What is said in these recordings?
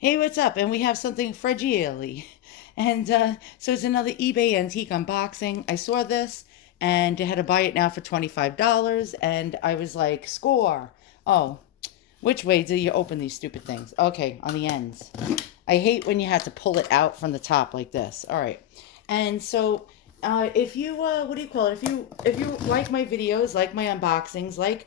Hey, what's up? And we have something fragile. And so it's another eBay antique unboxing. I saw this and I had to buy it now for $25. And I was like, score. Oh, which way do you open these stupid things? Okay, on the ends. I hate when you have to pull it out from the top like this. All right. And so if you what do you call it? If you like my videos, like my unboxings, like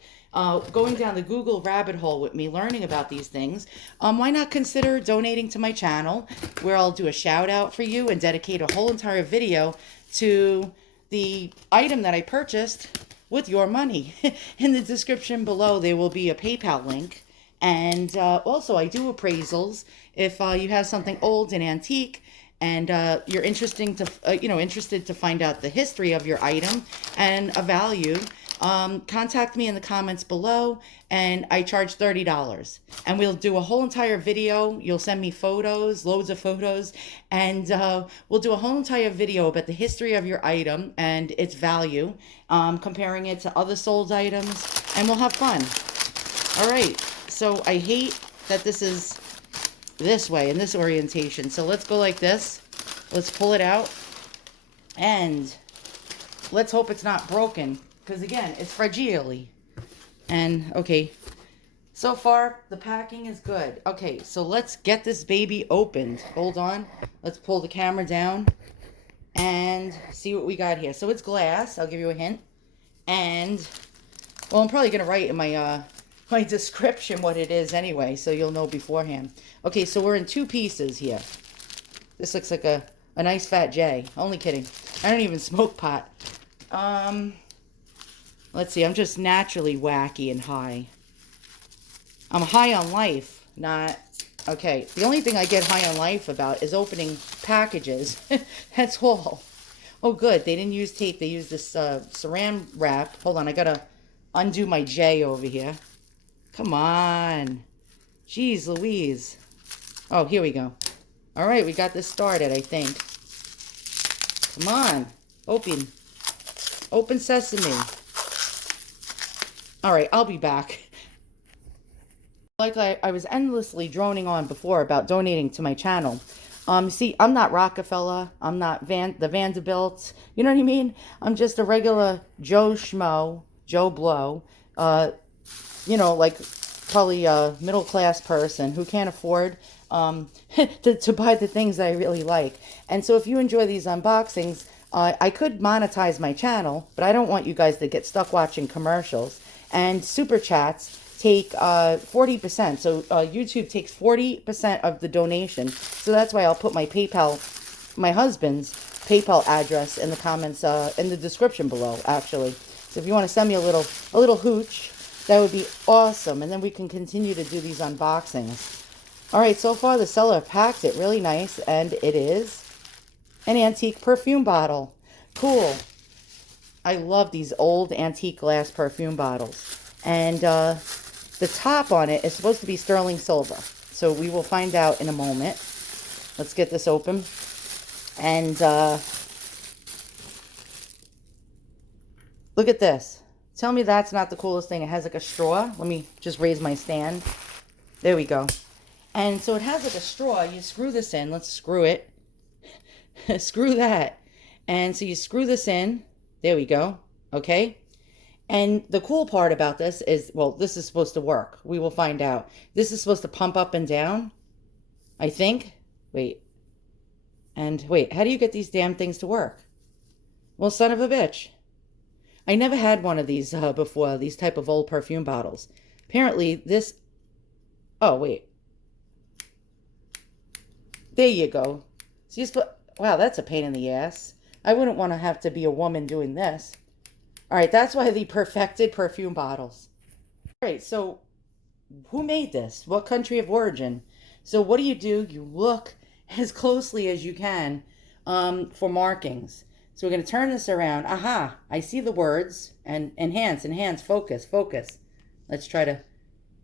going down the Google rabbit hole with me, learning about these things, why not consider donating to my channel, where I'll do a shout out for you and dedicate a whole entire video to the item that I purchased with your money. In the description below, there will be a PayPal link. And also, I do appraisals. If you have something old and antique, and you're interested to find out the history of your item and a value, contact me in the comments below, and I charge $30. And we'll do a whole entire video. You'll send me photos, loads of photos, and we'll do a whole entire video about the history of your item and its value, comparing it to other sold items, and we'll have fun. All right, so I hate that this is this way in this orientation. So let's go like this. Let's pull it out. And let's hope it's not broken. Because again, it's fragile. And okay, so far the packing is good. Okay, so let's get this baby opened. Hold on. Let's pull the camera down and see what we got here. So it's glass. I'll give you a hint. And, well, I'm probably going to write in my description what it is anyway, so you'll know beforehand. Okay, so we're in two pieces here. This looks like a nice fat J. Only kidding. I don't even smoke pot. Let's see. I'm just naturally wacky and high. I'm high on life, not... Okay, the only thing I get high on life about is opening packages. That's all. Oh, good. They didn't use tape. They used this saran wrap. Hold on, I gotta undo my J over here. Come on. Jeez Louise. Oh, here we go. All right, we got this started, I think. Come on. Open. Open sesame. All right, I'll be back. Like I was endlessly droning on before about donating to my channel. See, I'm not Rockefeller. I'm not the Vanderbilts. You know what I mean? I'm just a regular Joe Schmo, Joe Blow. Like probably a middle class person who can't afford to buy the things that I really like. And so if you enjoy these unboxings, I could monetize my channel, but I don't want you guys to get stuck watching commercials. And super chats take 40%. So YouTube takes 40% of the donation. So that's why I'll put my husband's PayPal address in the comments, in the description below, actually. So if you want to send me a little hooch, that would be awesome. And then we can continue to do these unboxings. All right, so far the seller packed it really nice, and it is an antique perfume bottle. Cool. I love these old antique glass perfume bottles. And the top on it is supposed to be sterling silver. So we will find out in a moment. Let's get this open. And look at this. Tell me that's not the coolest thing. It has like a straw. Let me just raise my stand. There we go. And so it has like a straw. You screw this in. Let's screw it. Screw that. And so you screw this in. There we go. Okay. And the cool part about this is, well, this is supposed to work. We will find out. This is supposed to pump up and down, I think. Wait. And wait, how do you get these damn things to work? Well, son of a bitch. I never had one of these before, these type of old perfume bottles. Apparently this... Oh, wait. There you go. So you wow, that's a pain in the ass. I wouldn't want to have to be a woman doing this. All right, that's why they perfected perfume bottles. All right, so who made this? What country of origin? So what do? You look as closely as you can for markings. So we're going to turn this around. Aha, I see the words. And enhance, focus. Let's try to,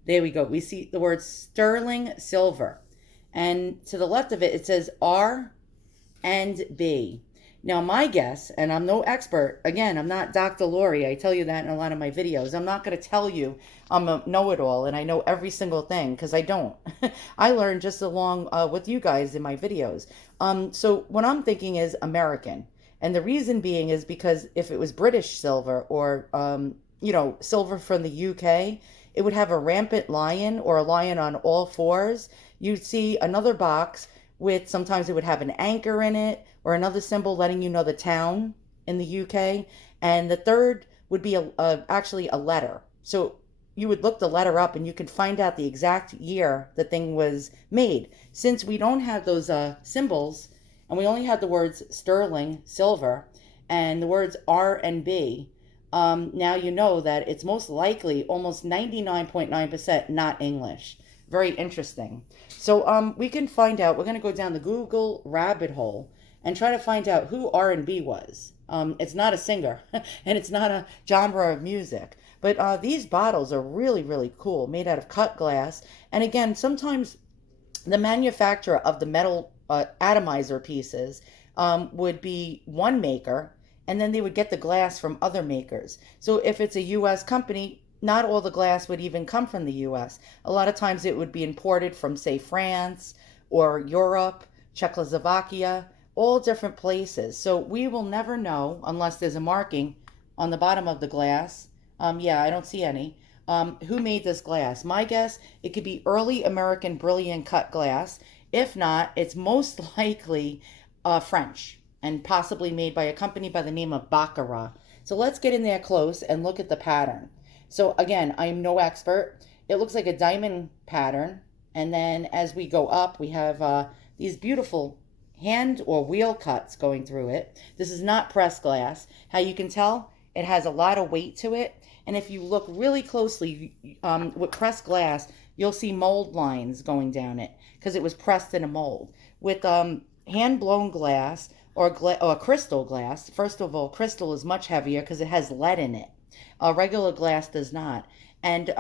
there we go. We see the word sterling silver. And to the left of it, it says R and B. Now, my guess, and I'm no expert, again, I'm not Dr. Lori. I tell you that in a lot of my videos. I'm not going to tell you I'm a know it all and I know every single thing because I don't. I learn just along with you guys in my videos. So, what I'm thinking is American. And the reason being is because if it was British silver or, silver from the UK, it would have a rampant lion or a lion on all fours. You'd see another box with sometimes it would have an anchor in it or another symbol letting you know the town in the UK. And the third would be actually a letter. So you would look the letter up and you could find out the exact year the thing was made. Since we don't have those symbols and we only have the words sterling, silver, and the words R and B, now you know that it's most likely almost 99.9% not English. Very interesting. So we can find out. We're going to go down the Google rabbit hole and try to find out who R&B was. It's not a singer and it's not a genre of music. But these bottles are really, really cool, made out of cut glass. And again, sometimes the manufacturer of the metal atomizer pieces would be one maker, and then they would get the glass from other makers. So if it's a U.S. company, not all the glass would even come from the U.S. A lot of times it would be imported from, say, France or Europe, Czechoslovakia, all different places. So we will never know unless there's a marking on the bottom of the glass. Yeah, I don't see any. Who made this glass? My guess, it could be early American brilliant cut glass. If not, it's most likely French and possibly made by a company by the name of Baccarat. So let's get in there close and look at the pattern. So again, I am no expert. It looks like a diamond pattern. And then as we go up, we have these beautiful hand or wheel cuts going through it. This is not pressed glass. How you can tell, it has a lot of weight to it. And if you look really closely with pressed glass, you'll see mold lines going down it because it was pressed in a mold. With hand-blown glass or crystal glass, first of all, crystal is much heavier because it has lead in it. Regular glass does not. And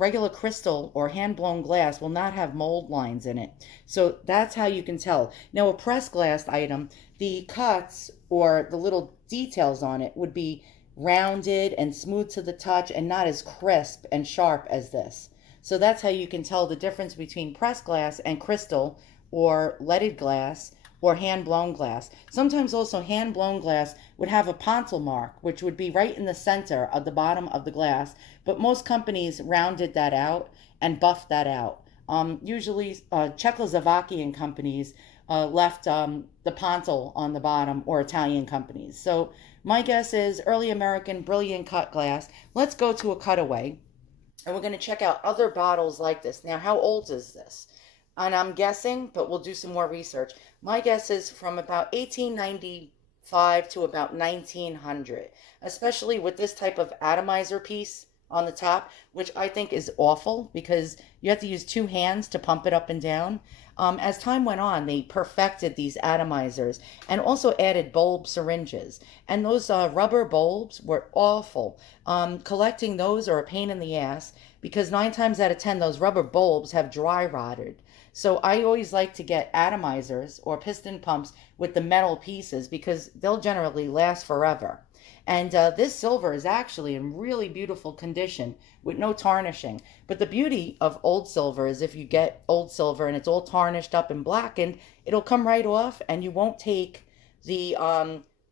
regular crystal or hand-blown glass will not have mold lines in it. So that's how you can tell. Now, a pressed glass item, the cuts or the little details on it would be rounded and smooth to the touch and not as crisp and sharp as this. So that's how you can tell the difference between pressed glass and crystal or leaded glass or hand-blown glass. Sometimes also hand-blown glass would have a pontil mark, which would be right in the center of the bottom of the glass, but most companies rounded that out and buffed that out. Usually Czechoslovakian companies left the pontil on the bottom, or Italian companies. So my guess is early American brilliant cut glass. Let's go to a cutaway and we're going to check out other bottles like this. Now, how old is this? And I'm guessing, but we'll do some more research. My guess is from about 1895 to about 1900, especially with this type of atomizer piece on the top, which I think is awful because you have to use two hands to pump it up and down. As time went on, they perfected these atomizers and also added bulb syringes. And those rubber bulbs were awful. Collecting those are a pain in the ass because 9 times out of 10, those rubber bulbs have dry rotted. So I always like to get atomizers or piston pumps with the metal pieces because they'll generally last forever. And this silver is actually in really beautiful condition with no tarnishing. But the beauty of old silver is if you get old silver and it's all tarnished up and blackened, it'll come right off and you won't take the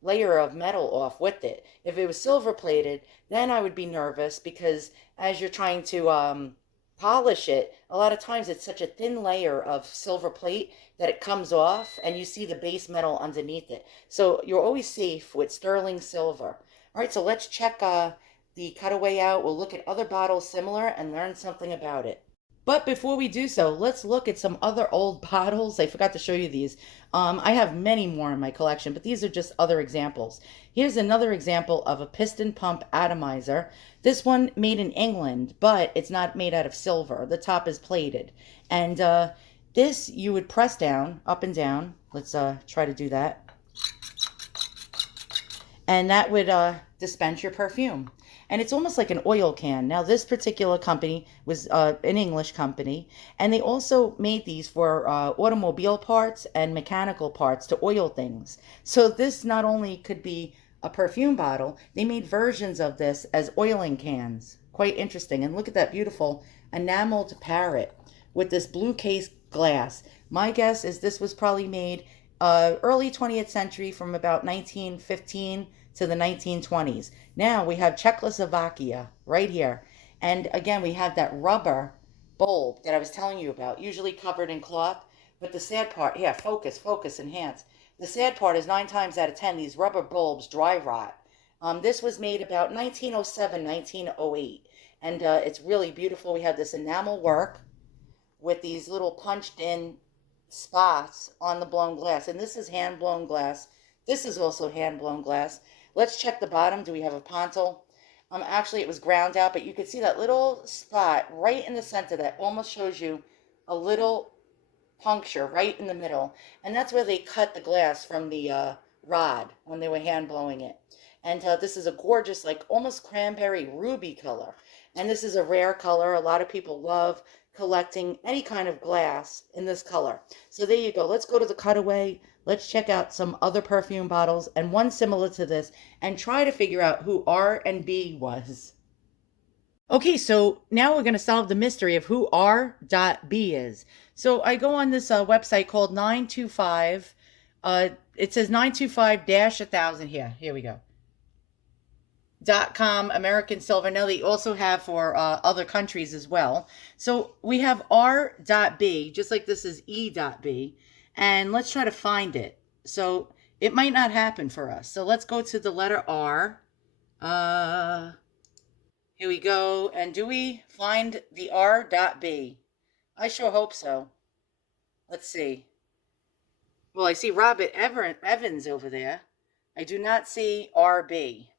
layer of metal off with it. If it was silver plated, then I would be nervous because as you're trying to polish it, a lot of times it's such a thin layer of silver plate that it comes off and you see the base metal underneath it. So you're always safe with sterling silver. All right, so let's check the cutaway out. We'll look at other bottles similar and learn something about it. But before we do so, let's look at some other old bottles. I forgot to show you these. I have many more in my collection, but these are just other examples. Here's another example of a piston pump atomizer. This one made in England, but it's not made out of silver. The top is plated. And this you would press down, up and down. Let's try to do that. And that would dispense your perfume. and it's almost like an oil can. Now, this particular company was an English company, and they also made these for automobile parts and mechanical parts to oil things. So this not only could be a perfume bottle, they made versions of this as oiling cans. Quite interesting. And look at that beautiful enameled parrot with this blue case glass. My guess is this was probably made early 20th century, from about 1915 to the 1920s. Now we have Czechoslovakia right here. And again, we have that rubber bulb that I was telling you about, usually covered in cloth. But the sad part, yeah, focus, focus, enhance. The sad part is 9 times out of 10, these rubber bulbs dry rot. This was made about 1907, 1908. And it's really beautiful. We have this enamel work with these little punched in spots on the blown glass. And this is hand blown glass. This is also hand blown glass. Let's check the bottom. Do we have a pontil? Actually, it was ground out, but you could see that little spot right in the center that almost shows you a little puncture right in the middle. And that's where they cut the glass from the rod when they were hand blowing it. And this is a gorgeous, like almost cranberry ruby color. And this is a rare color. A lot of people love collecting any kind of glass in this color. So there you go. Let's go to the cutaway. Let's check out some other perfume bottles and one similar to this and try to figure out who R and B was. Okay, so now we're going to solve the mystery of who R.B is. So I go on this website called 925. It says 925-1000 here. Here we go. .com, American Silver. Now they also have for other countries as well. So we have R.B, just like this is E.B. And let's try to find it. So it might not happen for us. So let's go to the letter R. Here we go. And do we find the R.B? I sure hope so. Let's see. Well, I see Robert Evans over there. I do not see R.B.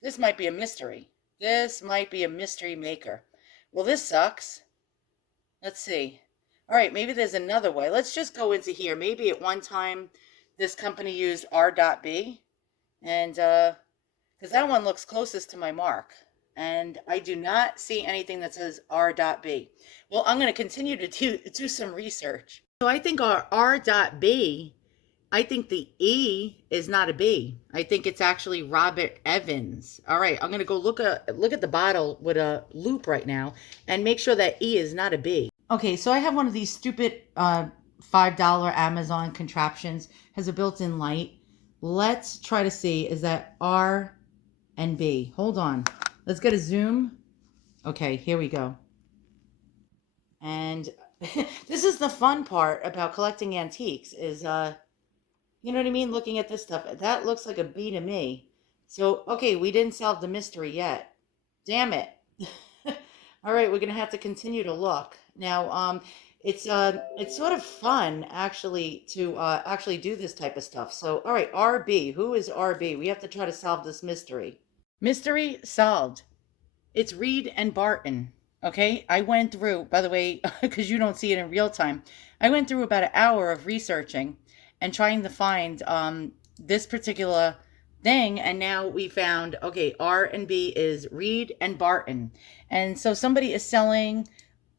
This might be a mystery. This might be a mystery maker. Well, this sucks. Let's see. All right, maybe there's another way. Let's just go into here. Maybe at one time this company used R.B. And because that one looks closest to my mark. And I do not see anything that says R.B. Well, I'm going to continue to do some research. So I think our R.B, I think the E is not a B. I think it's actually Robert Evans. All right, I'm going to go look at the bottle with a loop right now and make sure that E is not a B. Okay, so I have one of these stupid $5 Amazon contraptions. Has a built-in light. Let's try to see, is that R and B? Hold on. Let's get a zoom. Okay, here we go. And this is the fun part about collecting antiques is, you know what I mean? Looking at this stuff. That looks like a B to me. So, okay, we didn't solve the mystery yet. Damn it. All right, we're going to have to continue to look. Now, it's sort of fun, actually, to actually do this type of stuff. So, all right, RB. Who is RB? We have to try to solve this mystery. Mystery solved. It's Reed and Barton. Okay, I went through, by the way, because you don't see it in real time, I went through about an hour of researching and trying to find this particular thing. And now we found, okay, R and B is Reed and Barton. And so somebody is selling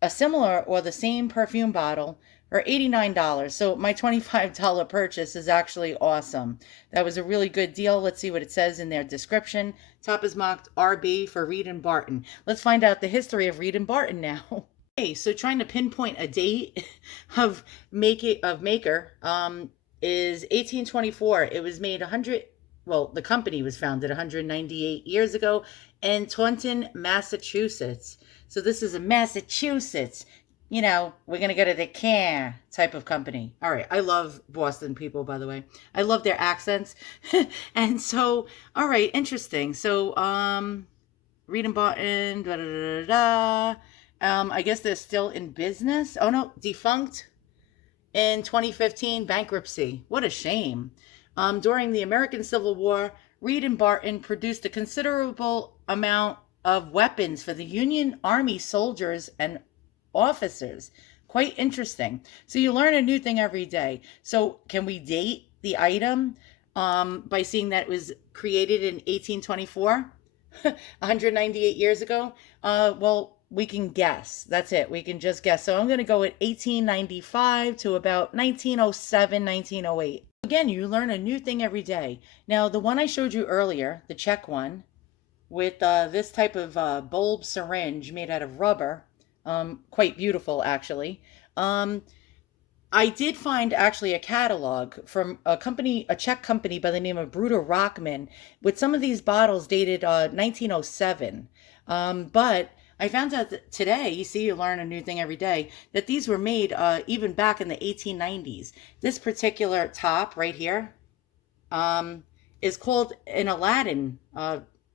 a similar or the same perfume bottle for $89. So my $25 purchase is actually awesome. That was a really good deal. Let's see what it says in their description. Top is marked RB for Reed and Barton. Let's find out the history of Reed and Barton now. Okay, so trying to pinpoint a date of maker is 1824. It was made the company was founded 198 years ago in Taunton, Massachusetts. So this is a Massachusetts, you know, we're going to go to the can type of company. All right. I love Boston people, by the way. I love their accents. And so, all right, interesting. So, Reed and Barton, da, da, da, da, da. I guess they're still in business. Oh, no, defunct in 2015, bankruptcy. What a shame. During the American Civil War, Reed and Barton produced a considerable amount of weapons for the Union Army soldiers and officers. Quite interesting. So you learn a new thing every day. So can we date the item by seeing that it was created in 1824? 198 years ago? Well, we can guess. That's it. We can just guess. So I'm going to go with 1895 to about 1907, 1908. Again, you learn a new thing every day. Now, the one I showed you earlier, the Czech one, with this type of bulb syringe made out of rubber, quite beautiful actually. Um, I did find actually a catalog from a company, a Czech company by the name of Bruder Rockman, with some of these bottles dated 1907. But I found out that today, you see, you learn a new thing every day, that these were made even back in the 1890s. This particular top right here um, is called an Aladdin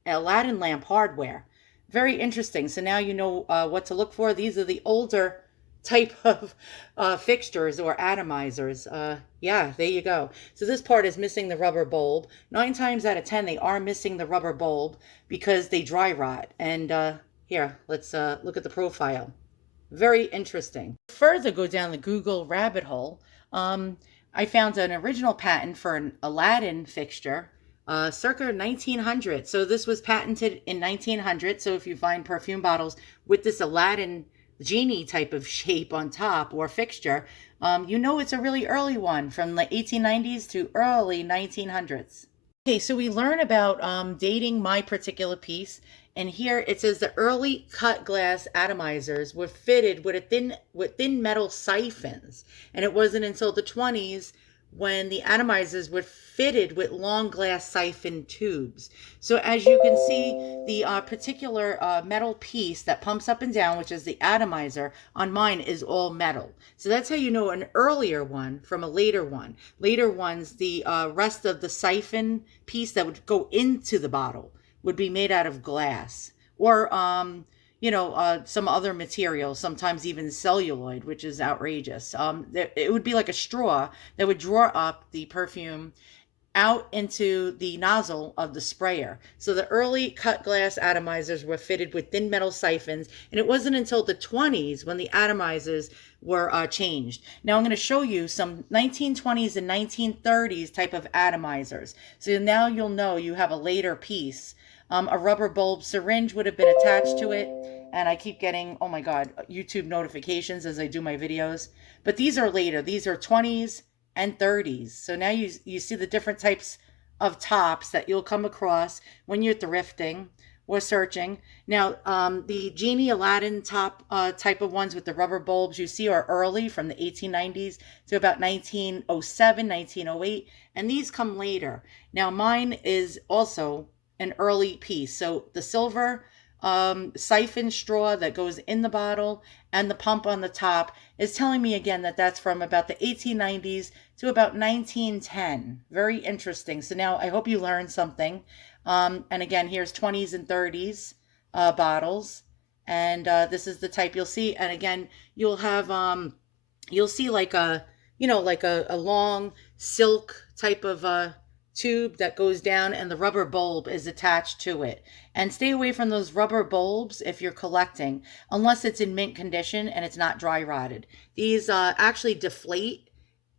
lamp hardware. Very interesting. So now you know what to look for. These are the older type of fixtures or atomizers. Yeah, there you go. So this part is missing the rubber bulb. 9 times out of 10, they are missing the rubber bulb because they dry rot. And here, let's look at the profile. Very interesting. Further go down the Google rabbit hole. I found an original patent for an Aladdin fixture circa 1900. So this was patented in 1900. So if you find perfume bottles with this Aladdin genie type of shape on top or fixture, you know it's a really early one from the 1890s to early 1900s. Okay, so we learn about dating my particular piece, and here it says the early cut glass atomizers were fitted with thin metal siphons, and it wasn't until the 20s when the atomizers were fitted with long glass siphon tubes. So as you can see, the particular metal piece that pumps up and down, which is the atomizer, on mine is all metal. So that's how you know an earlier one from a later one. Later ones, the rest of the siphon piece that would go into the bottle would be made out of glass or some other material, sometimes even celluloid, which is outrageous. It would be like a straw that would draw up the perfume out into the nozzle of the sprayer. So the early cut glass atomizers were fitted with thin metal siphons, and it wasn't until the 20s when the atomizers were changed. Now I'm going to show you some 1920s and 1930s type of atomizers. So now you'll know you have a later piece. A rubber bulb syringe would have been attached to it. And I keep getting, oh my God, YouTube notifications as I do my videos. But these are later. These are 20s and 30s. So now you see the different types of tops that you'll come across when you're thrifting or searching. Now, the Genie Aladdin top type of ones with the rubber bulbs you see are early from the 1890s to about 1907, 1908. And these come later. Now, mine is also an early piece. So the silver siphon straw that goes in the bottle and the pump on the top is telling me again that that's from about the 1890s to about 1910. Very interesting. So now I hope you learned something. And again, here's 20s and 30s bottles. And this is the type you'll see. And again, you'll have, you'll see like a long silk type of tube that goes down and the rubber bulb is attached to it. And stay away from those rubber bulbs if you're collecting, unless it's in mint condition and it's not dry rotted. These actually deflate,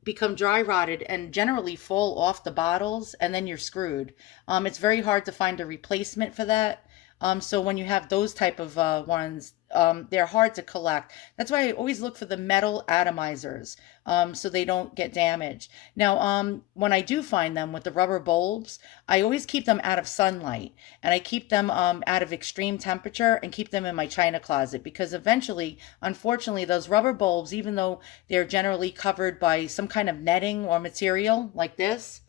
become dry rotted, and generally fall off the bottles, and then you're screwed. It's very hard to find a replacement for that. So when you have those type of ones, they're hard to collect. That's why I always look for the metal atomizers, so they don't get damaged. Now, when I do find them with the rubber bulbs, I always keep them out of sunlight, and I keep them out of extreme temperature and keep them in my china closet, because eventually, unfortunately, those rubber bulbs, even though they're generally covered by some kind of netting or material like this,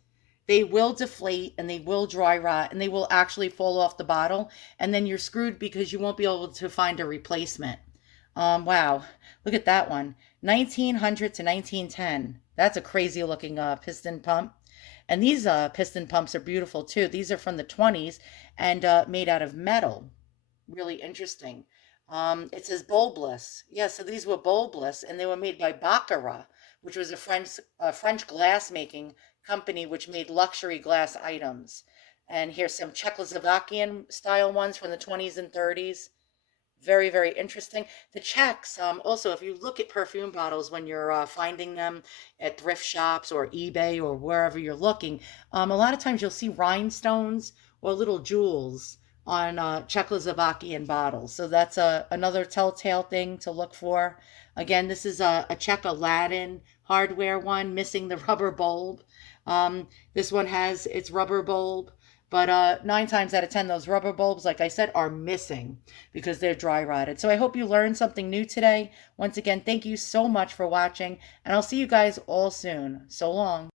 they will deflate and they will dry rot and they will actually fall off the bottle. And then you're screwed because you won't be able to find a replacement. Wow. Look at that one. 1900 to 1910. That's a crazy looking piston pump. And these piston pumps are beautiful too. These are from the 20s and made out of metal. Really interesting. It says bulbless. Yeah, so these were bulbless and they were made by Baccarat, which was a French glass making company which made luxury glass items. And here's some Czechoslovakian style ones from the 20s and 30s. Very, very interesting. The Czechs, also, if you look at perfume bottles when you're finding them at thrift shops or eBay or wherever you're looking, a lot of times you'll see rhinestones or little jewels on Czechoslovakian bottles. So that's another telltale thing to look for. Again, this is a Czech Aladdin hardware one, missing the rubber bulb. This one has its rubber bulb, but 9 times out of 10, those rubber bulbs, like I said, are missing because they're dry rotted. So I hope you learned something new today. Once again, thank you so much for watching, and I'll see you guys all soon. So long.